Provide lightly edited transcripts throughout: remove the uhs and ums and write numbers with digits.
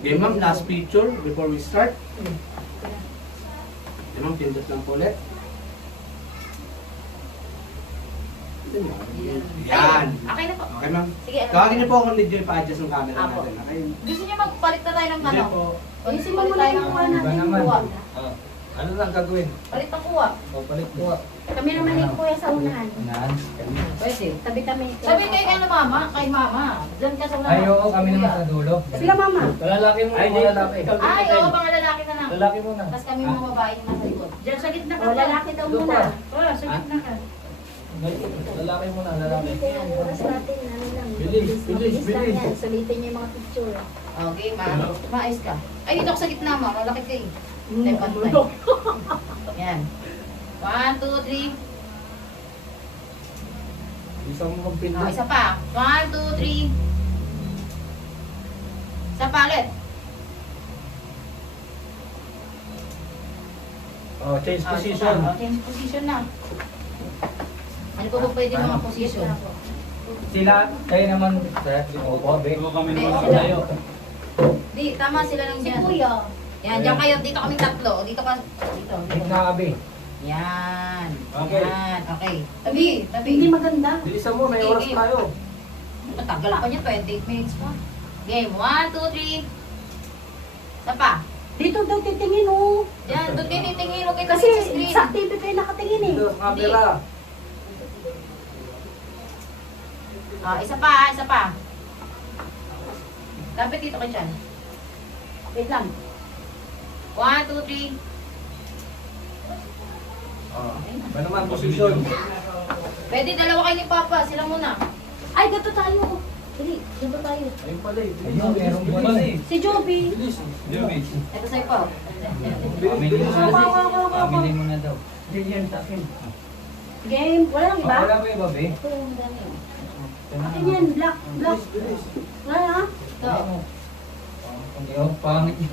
Okay, ma'am, last picture before we start. Okay, ma'am, pindot lang po ulit. Yan. Okay na po. Okay, ma'am. Sige, ano? Tawagin niyo po ako ni Joy pa-adjust ng camera Apo. natin. Okay? Gusto niyo magpalit na tayo ng Hindi ano? po. Ayusin mo muna yung kuha natin yung kuha. Ah, ano lang gagawin? Palit ng kuha. O, palit kuha. Kami naman ni Kuya sa unahan. Unahan? Pwede. Tabi kami. Sabi kay ano mama, kay mama. Diyan ka sa unahan. Ay, oo, kami naman sa dulo. Sila mama. Lalaki mo, mga lalaki. Ay, oo, mga lalaki na lang. Lalaki mo na. Tapos kami mga babae na nasa likod. Diyan sa gitna ka O, pa. lalaki daw Doon muna. pa. Oo, sa gitna ka. Lalaki mo na, lalaki. Kaya ang oras natin, ano lang. Bilis, bilis, Bilis lang bilis. yan. Sulitin niyo yung mga picture. Okay, maayos ka. Ay, dito ako sa gitna mo. Malaki kayo. Tayo pantay. Yan. 1, 2, 3. Isa mo Oh, magpindot. isa pa. 1, 2, 3. Isa pa ulit. Oh, change Oh, position. isa pa. Oh, change position na. Ano po ba pwede mga position? Sila, kayo naman. Opo, be. kami naman tayo. Di, tama sila nang Si dyan. Kuya. Yan, dyan kayo. Dito kami tatlo. Dito ka. Dito. Gitna ka, be. Yan. Okay. Yan. Okay. Tabi. Tabi. Hindi maganda. Bilisan mo, may oras tayo. Matagal pa niya. 28 minutes pa. Game. 1, 2, 3. Isa pa. Dito daw titingin oh. Yan. Doon din itingin. Huwag kayo Kasi tingin sa screen. sa TV kayo nakatingin eh. Dito, sa camera. Ah, isa pa. Isa pa. Lapit dito kay Chan. Wait lang. 1, 2, 3. Oh, ba naman position? Pwede dalawa kayo ni Papa. Sila muna. Ay, gato tayo. Dali, gato tayo. Ayun pala eh. Ayun, meron ba eh. Si Joby. Bilis. Ito sa'yo po. Bilis. Family mo na daw. Ganyan sa akin. Game. Wala lang iba? Wala ba yung babe? Ito yung dami. Akin yan. Black. Black. Bilis. Wala na. Ito. Hindi ako pangit yun.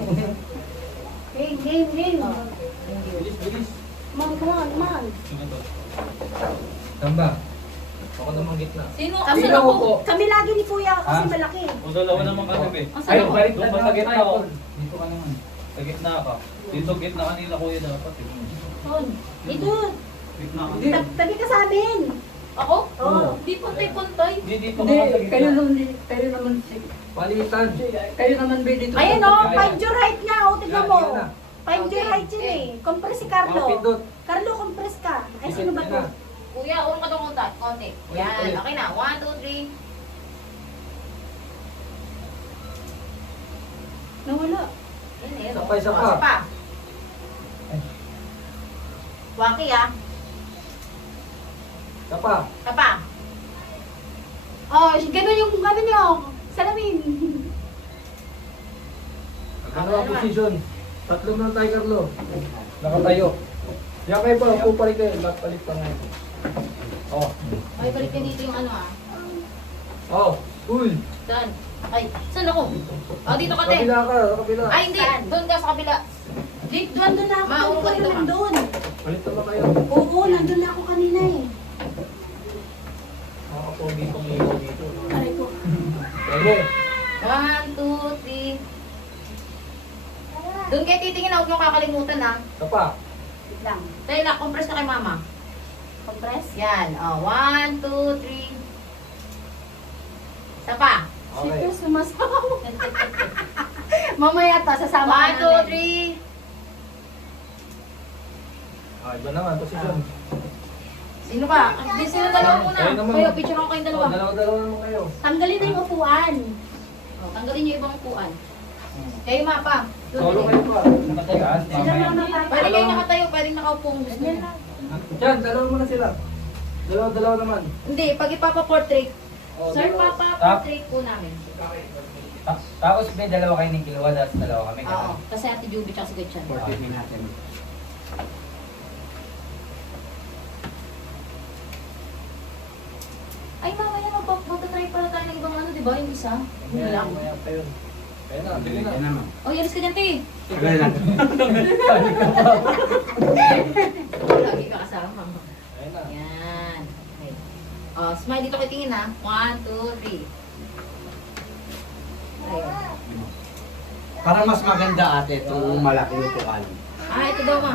Game, game, game. Bilis, bilis. Man, come on, man. Tamba. Ako naman gitna. Sino? Kami, Sino po? kami lagi ni Kuya kasi Ah. malaki. O dalawa naman kami, be. Asan Ay, ako? balik Doon na pa sa gitna tayo. ako. Dito ka naman. Sa gitna ka. Dito gitna kanila kuya dapat eh. Son, dito. Gitna ka. Hindi. Tabi ka sa amin. Ako? Oo. Di puntay-puntay. Hindi dito Hindi, ka sa gitna. kayo naman, Palitan. kayo naman ba dito? Ayan o, find your height nga. O, tignan mo. Yan na. Find your Okay. height yun eh. Compress si Carlo. Pindot. Carlo, compress ka. Ay, sino ba Yan to? na. Kuya, urong ka daw konti. Yan. Ulit. Okay na. 1, 2, 3. Nawala. Yan eh. Isa pa, isa Oh, pa. Isa pa. Waki ah. Isa pa. Isa pa. Oh, ganun yung ano nyo. Salamin. Ano ang position? Tatlo na tayo, Carlo. Nakatayo. Yan kayo pa, pupalit kayo. Palit pa nga. Oh. Ay, balik ka dito yung ano ah. Oh. Cool. Saan? Ay, saan ako? Oh, dito ka, te. Kabila ka, kabila. Ay, hindi. Doon ka sa kabila. Dito, nandun na ako. Maurong ka dito, ma'am. Nandun. Palit naman kayo. Oo, nandun na ako kanina eh. Makapogi pang ilaw dito. Aray ko. Pwede. 1, 2, 3. Doon kayo titingin na huwag nyo kakalimutan ah. Isa pa. Wait lang. Tayo na, compress na kay mama. Compress. Yan. Oh, 1, 2, 3. Isa pa. Okay. Siyempre, sumasaw. Mamaya pa, sasama 1, ka 2, namin. 3. Ah, iba naman, position. Sino ba? Hindi, sino dalawa muna. Kayo naman. Kuya, picture ako kayong Oh, dalawa. dalawa naman kayo. Tanggalin na yung upuan. Oh, tanggalin niyo yung ibang upuan. Kayo mapa. Solo kayo pa. Nakatayo. Sila na Pwede natatayo. kayo nakatayo, pwede nakaupo kung gusto niyo. Diyan, dalawa muna sila. Dalawa naman. Hindi, pag ipapa-portrait, Oh, sir, dalawa. papa-portrait po namin. Tapos may dalawa kayo ni Kiluwa, tapos dalawa kami. Oo, kasi Ate Juby tsaka si Gretchen. Portrait natin. Ay, mamaya magpapatry pala tayo ng ibang ano, di ba? Yung isa. Yun lang. Maya pa yun. Ayun na, Sige sige na. na, ma'am. Oh, yaris ka dyan, te. Tagal lang. Lagi ka kasama. Ayun na. Yan. Okay. Oh, smile dito kayo tingin ha. 1, 2, 3. Ayun. Para mas maganda ate itong malaking upuan. Ito daw, ma.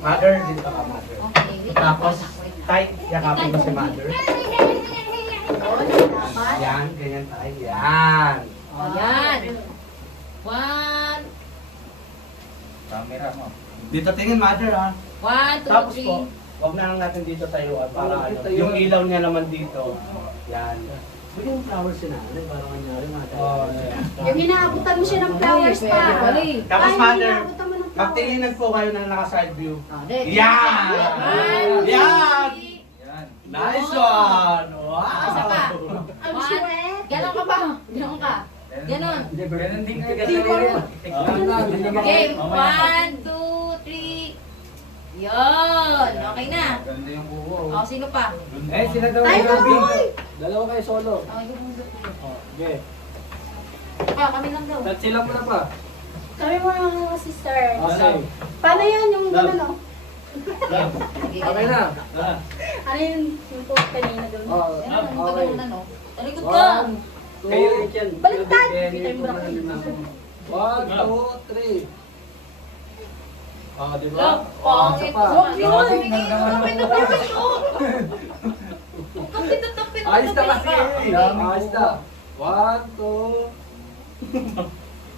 Mother, dito ka mother. Okay, wait. Tapos, tight, yakapin mo si mother. Dapat. Yan, ganyan tayo. Yan. Oh, yan. One, Camera mo. Dito tingin mother ha. 1, 2, Tapos 3. po, wag na lang natin dito tayuan para Oo, ano, tayuan. yung ilaw niya naman dito. Yan. Bigyan yung flowers si nanay para kanyari mother. Oh, yeah. Yung inaabutan mo siya ng flowers pa. Bali. Tapos Ay, mother, inaabutan mo ng flowers. magtinginan po kayo na naka-side view. Yan! Yan! Yan! Yan. Nice one! Isa pa. Wow! Ang One. sweet. Ganon ka ba? Ganon ka. Ganon. Hindi, ganun din kayo Di ba? Game. 1, 2, 3. Yun. Okay na. Ganda yung buo. O, sino pa? Eh, sila daw Tayo yung na, gabi. boy! Dalawa kayo solo. Okay, yung mundo. Oh, okay. Kami lang daw. At sila muna pa. Kami mga sister. Okay. Paano yan yung gano'n, no? Okay na. Ano yung post kanina doon? Oh, Yan ang okay. tagal na, no? Talikod ka. 1, 2, Baliktad! Kenny, Kita yung brak. 1, 2, 3. Oh, di ba? Look, Oh, isa pangit. pa. Huwag yun. Oh, Kapit na kapit ko. Kapit na kapit na Ayos na kapit kasi. ka. Ayos na. 1, 2.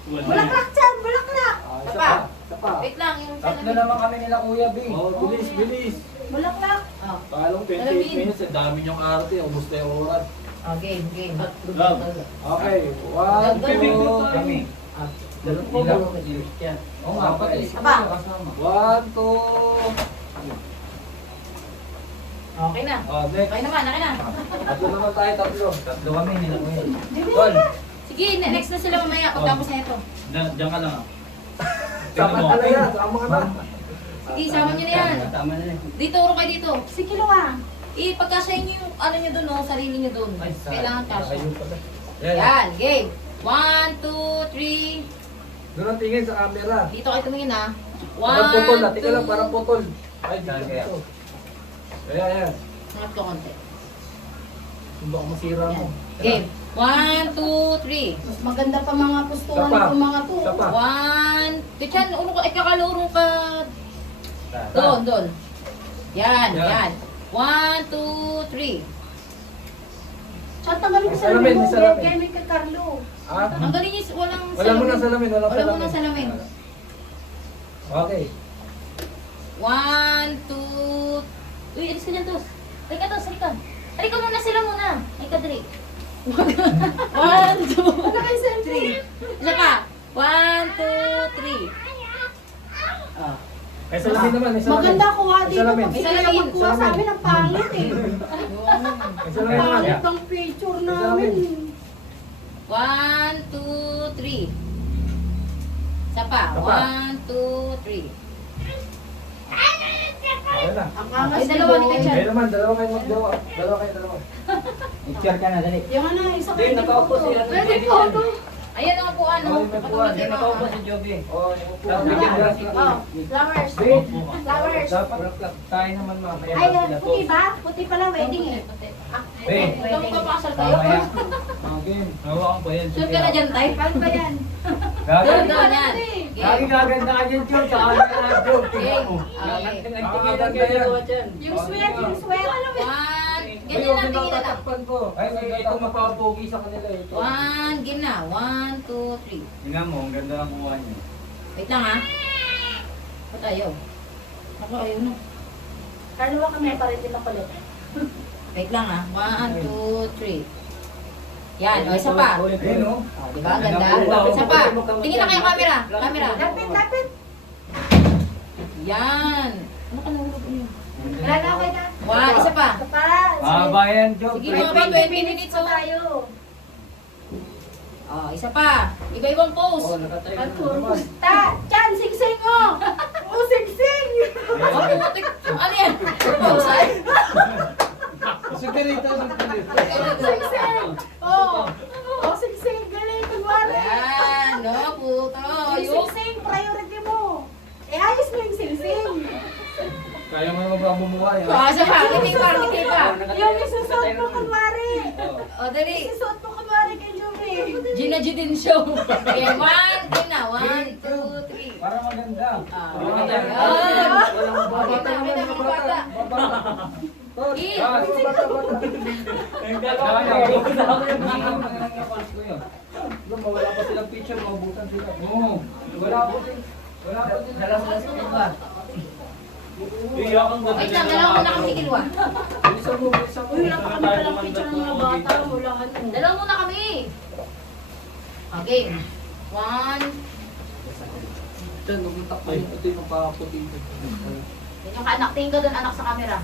Bulaklak dyan! Bulaklak! Isa Pa. pa. Isa pa. Wait lang, yung Tatlo salamin. naman kami nila Kuya B. Oh, bilis, bilis. Bulaklak! Oh. Palong 28 Salamin. minutes, eh, dami niyong arte, ubos na yung oras. Oh, game, game. Okay, 1, 2, Kami. Oo nga, pati. Aba. 1, 2. Okay na. Oh, next. Okay naman, okay na. Tatlo naman tayo, tatlo. Tatlo kami nila ko yun. Tol, Sige, next na sila mamaya pagtapos na ito. Diyan ka lang. sama ka na yan, sama ka na. Sige, sama nyo na yan. Tama na yan. Dito, uro kayo dito. Sige, Luwa. Pagkasya nyo yung ano nyo doon, sarili nyo doon. Kailangan kasya. Ayun pala. Yan. Yan, game. 1, 2, 3. Doon ang tingin sa camera. Dito kayo tumingin ha. Parang putol, 1, tingnan lang, parang 2. putol. Ay, di Saan ka kaya? ito. Ayan, ayan. Hangat ko konti. Kung baka masira mo. Yan. Game. 1, 2, 3. Mas maganda pa mga pustuhan Sapa. ko mga to. Isa pa. 1. Tichan, ulo ka, ikakaluro ka. Doon, doon. Yan, Yan. yan. 1, 2, 3. Tsaka tanggalin ko sa Salamin, lamin mo. salamin. Kaya may kakarlo. Ah, Ang galing is walang wala mo na salamin, wala Wala mo na salamin. Okay. 1, 2. Uy, alis ka dyan, Tos. Halika, Tos, halika. Halika muna sila muna. Halika, Dre. 1, 2, Wala kayo sa 3. Isa pa. 1, 2, 3. Ah. May salamin naman, may salamin. Maganda kuha May dito. salamin. Pag May sila salamin. magkuha sa amin, ang pangit eh. May salamin naman. Pangit ang picture May namin. 1, 2, 3. Isa pa. Isa pa. 1, 2, 3. Ayan na. Ang angas Ay, ni dalawa ni Boy. Kacha. Kayo naman, dalawa kayo magdawa. Dalawa kayo, dalawa. Picture ka na, dali. Yung ano, isa Hindi, nakaupo siya. Pwede photo. Ayan ang upuan, no? Oh, may upuan. Kapag Nakaupo si Joby. Oh, yung upo. Oh, flowers. Wait. Flowers. Dapat tayo naman mamaya. Ay, puti ba? Puti pala wedding eh. Wait. Ikaw magpapakasal tayo. Mamaya. Game. Hawakan ko yan. Sure ka na dyan, tay? Paano ba yan? Doon, doon, yan. Lagi Game. gagandaan yung joke sa camera, joke. Tingnan mo. Okay. Ang yan. Yung sweat, yung sweat. 1. Ay, Ganyan huwag lang, na tingin na lang. tatakpan ko. Ay, ito mapapogi sa kanila ito. 1, game na. 1, 2, 3. Tingnan mo, ang ganda ng kuha niya. Wait lang, ha? Ba't ayaw? Ako, ayaw na. Karluwa kami pa rin din ako ulit. Wait lang, ha? 1, 2, 3. Yan, o, isa pa. Ayun, no? O, di ba? Ganda. Isa pa. Tingin na kayo camera. Camera. Lapit, lapit. Yan. Ano ka nahulog niyo? Wala na okay na. 1, isa pa. Ito pa. Bayan, Job. Sige, mga ba, 20 minutes, pa oh. tayo. O, isa pa. Iba-ibang pose. Ang turkos. Chan, sing-sing mo. Oh, sing-sing. Ako, putik. Ano yan? Pose, ay? Sigurito, sigurito. Sing-sing. Oh. Oh, sing-sing. Galing. Kunwari. Yan, no, puto. Yung Ayun. sing-sing, priority mo. Ayos mo yung sing-sing. Kaya mo naman ba bumuhay? O, isa pa. Ngiti pa, ngiti pa. Yung isusuot mo kunwari. O, dali. Isusuot mo kunwari kay Jumi. Gina G din show. Okay, 1, game na. 1, Para maganda. Walang bata naman, mga bata. Il. Wala pa silang picture, mabutan sila. Oo. Wala pa din. Dalas-dalas ko ba? Iyak ang Wait lang, dalawa muna kami kilwa. Bilisan mo, bilisan mo. Uy, wala pa kami palang picture ng mga bata. Wala ano. Dalawa muna kami. Okay. 1. Diyan, nagmutak pa yung ito yung pakaputi. Yung anak, tingin ka doon anak sa camera.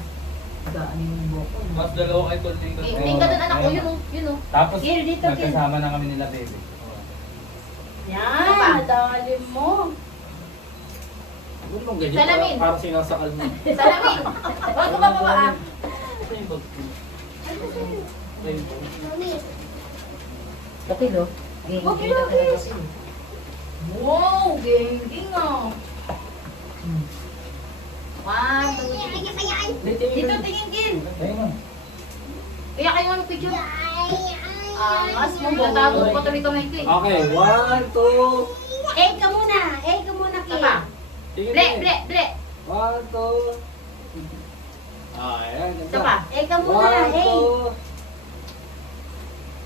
Daanin yung buhok ko. Mas dalawa kay Tol Nico. Tingin ka doon anak ko, yun o, yun o. Tapos, Kil, dito, Kil. nagkasama na kami nila, baby. Yan, dali mo. Ano bang ganyan? Salamin. Parang sinasakal mo. Salamin. Huwag ko bababa ah. Kapilo. Okay, okay. Wow, genging ah. 1, 2, 3. Dito, tingin, Kil. Ayun mo. Kaya kayo ano picture? Mas mo, natago ko pa tuloy kamay ko eh. Okay, 1, 2. Eh ka muna. Eh ka muna, Kil. Tapa. Tingin Ble, mo. ble, ble. 1, 2. Ayan, ganda. Tapa. Eh ka muna, 1, eh. 2.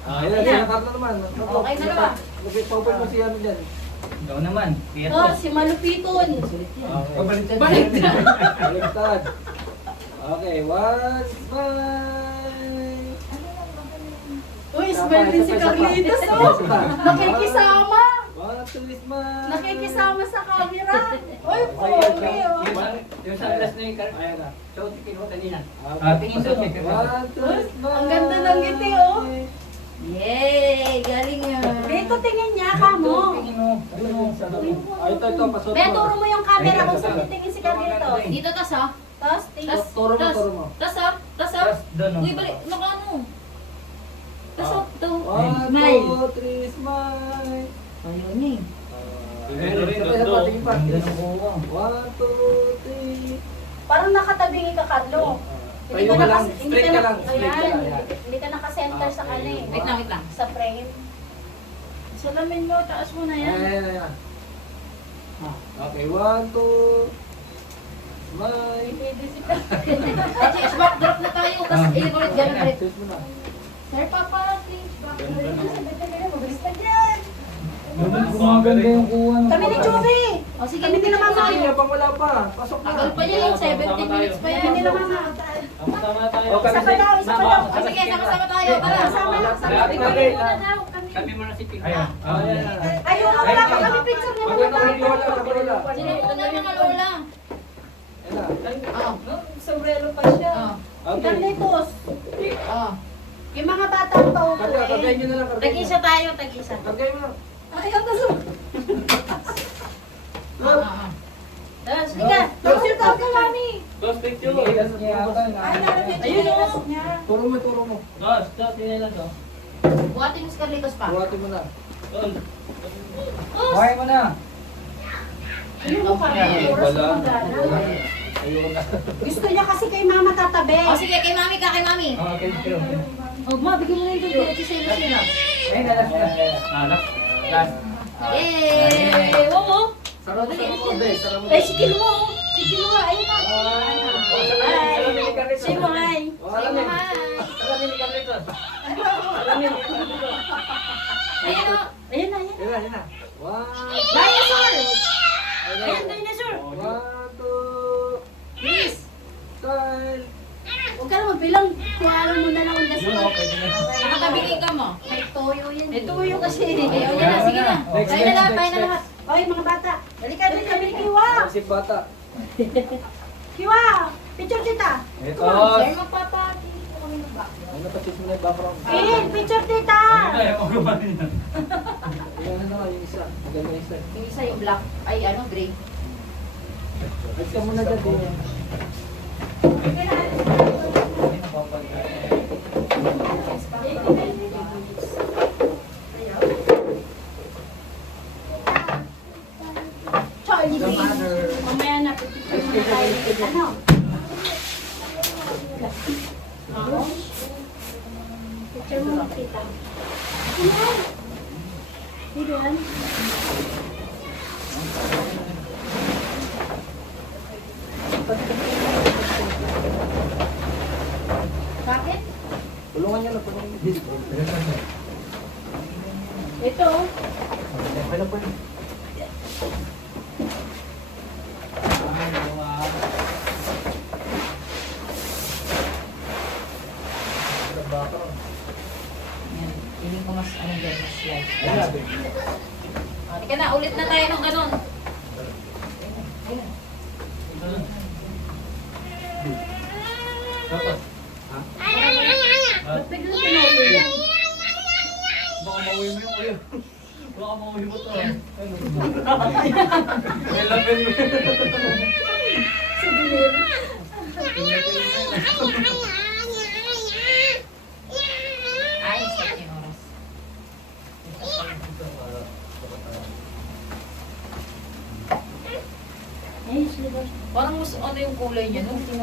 Ayan, sinakap na naman. Okay na naman. Nag-open mo si ano dyan. Ikaw naman. Oh, si Malupiton. Okay. Baliktad. Okay, 1, smile. Uy, smile din si Carlitos, oh. Nakikisama. 1, 2, smile. Nakikisama sa camera. Uy, pogi, oh. Yung sa alas na yung kar... Ayan na. So, kinuha kanina. Tingin doon. 1, 2, smile. Ang ganda ng ngiti, oh. Yay! Galing Dito tingin niya ka mo. Ito, pasok mo. Be, turo mo yung camera kung saan titingin si Carlitos. Dito tas ah. Tapos, tingin. Turo mo. Tas ah. Tas ah. Doon, Uy, balik. Nakano? Tas ah. Ito. 1, 2, 3, smile. Ayun eh. Ito rin, Isa pa, doon. tingin pa. Ganda ng buhok. 1, 2, 3. Parang nakatabingi ka, Carlo. Tayo ka lang, straight ka lang, straight ka lang. Ayan, hindi ka nakasenter sa kanya eh. Wait lang, wait lang. Sa frame. Salamin mo, taas mo na yan. Ayan. Okay, 1, 2. Smile. Pwede si Change backdrop na tayo. Tas i-record ganun ulit. Sus mo na. Sir Papa, please. Mabilis pa dyan. Gumaganda yung kuha. Kami ni Joey. O sige, Kami nila mama. Sige, pang wala pa. Pasok na. Tagal pa yan yung 17 minutes pa yan. Kami nila mama. Tama na tayo. Okay. Isa pa daw, isa pa daw. O sige, sama-sama tayo. Tara. Sama, sama. Kami. Kami muna daw. Kami. Kami muna si Pink. Ayan. Ayun, wala pa kami picture niya muna tayo. Sino ito na mga lola? Oh. Sombrero pa siya. Oh. Carlitos. Oh. Yung mga bata ang paupo Kagay eh. nyo na lang. Tag-isa tayo, tag-isa. Kagay mo na. Ay, ang taso. Ah. Sige ka. Picture daw ka, mami. Dos picture. Ay, narinig Ayun, yung oh. niya. Turo mo. Dos, tingnan to. Buhatin mo si Carlitos pa. Buhatin mo na. Doon. Buhay mo na. Ayun mo pa. Oras na magana. Ayun na. Gusto niya kasi kay mama tatabi. O sige, kay mami ka, kay mami. Okay, pero. O, ma, bigyan mo na yung dito. Sino sino? Ayun na, last na. Last. Yay! Wow! Sarap mo. Eh, si Kilmo. Si Kilmo, ayun na. Ay, si Mohay. Salamin. Salamin ni Carlitos. Ayun o. Ayun na, ayun na. Ayun na. 1, Dinosaur! Ayun, dinosaur. 1, 2, Please. style. Huwag ka na magbilang. Kuhalan mo na lang ang Yun, dasal. okay. Nakatabingin ka mo. May toyo yan. May toyo kasi. Ayaw niya na, sige na. Next, Tayo na lahat, next, tayo na next. lahat. Oy, mga bata. Halika din kami ni Kiwa. Si bata. Kiwa, picture kita. Ito. Sir, magpapati. Kami mag-back. Ano pa mo na yung background? Kin, picture kita. Ay, ako naman yan. Ayan na yung isa. Maganda yung isa. Yung isa yung black, ay ano, gray. Ayos ka muna dyan din. Charlie, mamaya na, picture mo na tayo. Ano? Picture mo na kita. Ayan. Ayan. Okay na po yun. Yan. Hindi ko mas ano dyan, mas light. Ayan. Halika na, ulit na tayo ng ganun. Dapat. Ba't biglang pinauwi yan? Baka mauwi mo yung kuya. Baka mauwi mo to. May laban mo. Si Bilir. Ay, start yung oras. Ay, sila. Parang mas ano yung kulay niya, no? Yan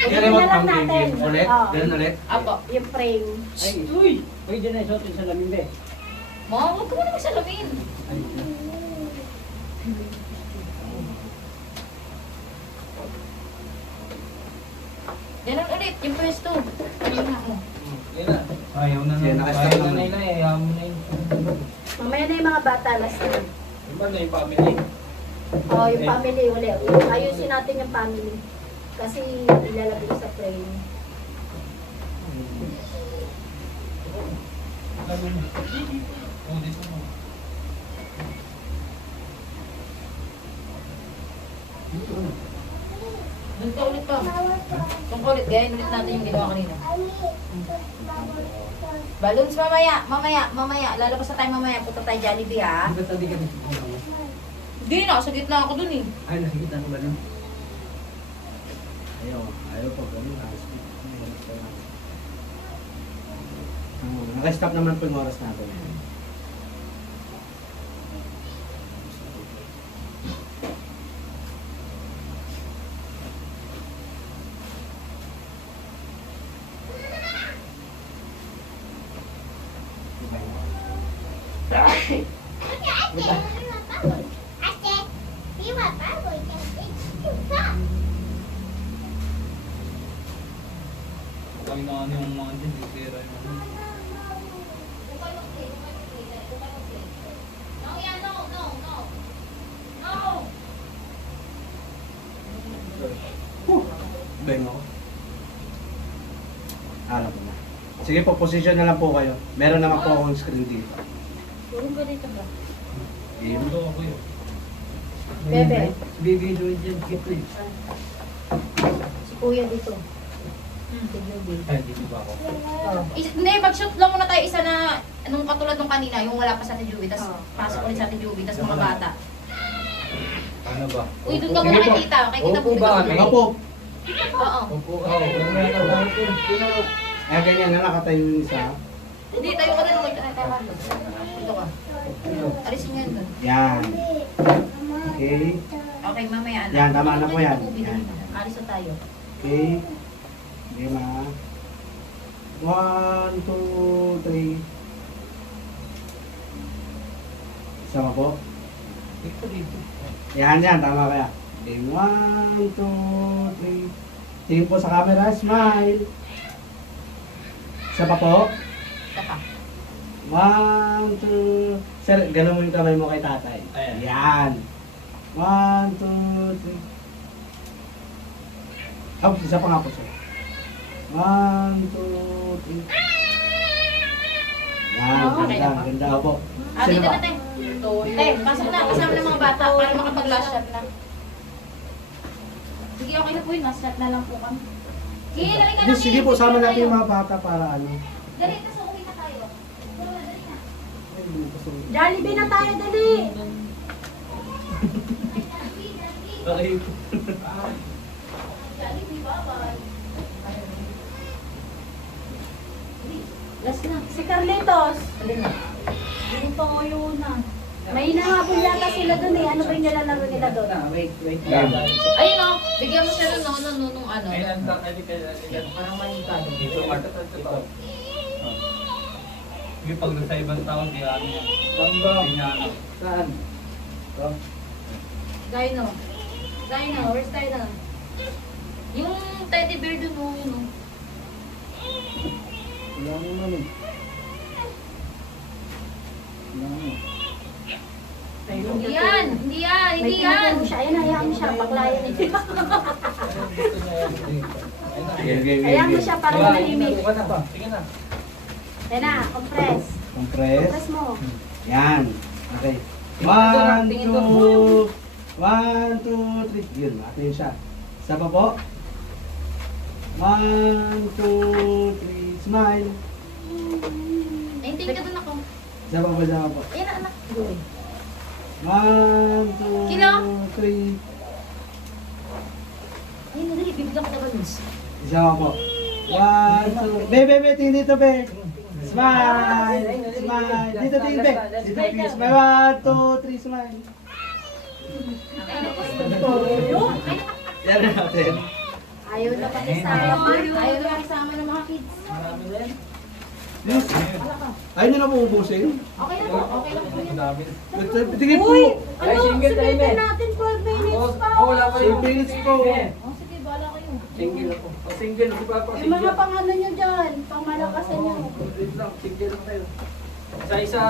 ay na lang mag-pang natin. ulit. Oo. Ganun ulit. Apo. Yung frame. Ay, uy! Pwede na isuotin sa lamin be. Mga, huwag ka muna magsalamin. Ganun ulit, yung pwesto. Ayun na, oh. Yan na. Ayaw na Yan, na. nakastop Ayaw na naman. nila eh. Ayaw mo na yun. Mamaya na yung mga bata last time. Iba na yung family. Oh, yung family ulit. Yung ayusin natin yung family. Kasi ilalagay ko sa frame. Oh, dito mo. Doon ka ulit pa. Doon ka ulit, gayahin ulit natin yung ginawa kanina. Balloons mamaya. Lalabas na tayo mamaya. Punta tayo Jollibee, ha? Ba't hindi ka Hindi na, sa gitna ako dun eh. Ay, nakikita ko ba nun? Ayaw po. Ganun. Naka-stop naman po yung oras natin. Okay na ano yung mga dyan. Sisira yung ano. Beng ako. Alam ko na. Sige po, position na lang po kayo. Meron naman po akong screen dito. Purong ganito ba? Game. Ito ako yun. Bebe. Baby doon dyan, cute eh. Si Kuya dito. Si Judy. Ay, dito ba ako? Oh. Hindi, mag-shoot lang muna tayo isa na, nung katulad nung kanina, yung wala pa sa Ate Juby, tapos Oo. pasok ulit sa Ate Juby, tapos mga bata. Ano ba? Uy, doon ka muna Sige po. kay tita. Kay tita Upo ba kami? Ako po. Oo. Opo, ako. Ano na ito? Eh, ganyan na nakatayo yung isa. Hindi, tayo ka rin ulit. Dito ka. Alisin niyo yun doon. Yan. Okay. Okay, mamaya. ano. Yan, tama na po yan. Yan. Yan. Alis na tayo. Okay. Game ha. 1, 2, 3. Sama po. Dito, dito. Yan. Tama kaya. Game 1, 2, 3. Tingin po sa camera. Smile. Isa pa po. Isa pa. 1, 2. Sir, gano'n mo yung kamay mo kay tatay. Ayan. Yan. 1, 2, 3. Oh, isa pa nga po sir. 1, 2, 3. Yan, Okay na po. ganda po. Ah, dito na tayo. Te, pasok na. Kasama ng mga bata para makapag-last shot na. Sige, okay na po yun. Last shot na lang po kami. Sige, dali ka Hindi, na. sige po, sama natin yung mga bata para ano. Dali, kasi uwi na tayo. Dali na. Jollibee na tayo, dali! Okay. Jollibee, bye-bye. Last na. Si Carlitos. Alin na? Hindi pa ko yun na. May hinahabol yata sila dun eh. Ano ba yung nilalaro nila dun? Wait. Game. Ayun o, bigyan mo siya nung ano. Ay, anda, ay, Parang manikado. dito, Marta. Ito. Sige, pag sa ibang tao, di ano yan. Hindi niya ano. Saan? Dino. Where's Dino? Yung teddy bear dun o, yun o. Wala naman eh. Wala naman. hindi May yan. tinigyan mo siya. Ayan, hayaan mo siya. Baklayan niya. Gusto niya yan. Hayaan mo siya para manahimik. Buka na pa. Sige na. Ayan na, compress. Compress. Compress mo. Yan. Okay. Tingin ko. 1, 2, 3. Yun, ate yun siya. Isa pa po. 1, 2, 3. Smile. Ay, tingin ka doon ako. Isa pa po, isa pa po. Ayan na, anak. 1, 2, Kilo? 3. Ay, nari, bibigyan ko na balloons. Isa pa po. 1, 2. Be, tingin dito, be. Smile. Smile. Dito, tingin, be. Dito, tingin. Smile. 1, 2, 3. Smile. Ay, naku. Ay, naku. Yan na natin. Ayaw na pakisama. Ayaw na makisama ng mga kids. Marami na yan. Yes. Ayaw nyo na po ubusin. Okay lang po, okay lang po yan. Marami. Tingin po. Uy! Ay, Ano? single time Sabihin eh. natin 12 minutes pa. Wala pa yung 12 minutes po. Oh, sige, bahala kayo. Single ako. Pag single, si Papa, Yung mga single. pang-ano nyo dyan, pang-malakasan nyo. Wait lang, single lang tayo. Isa-isa.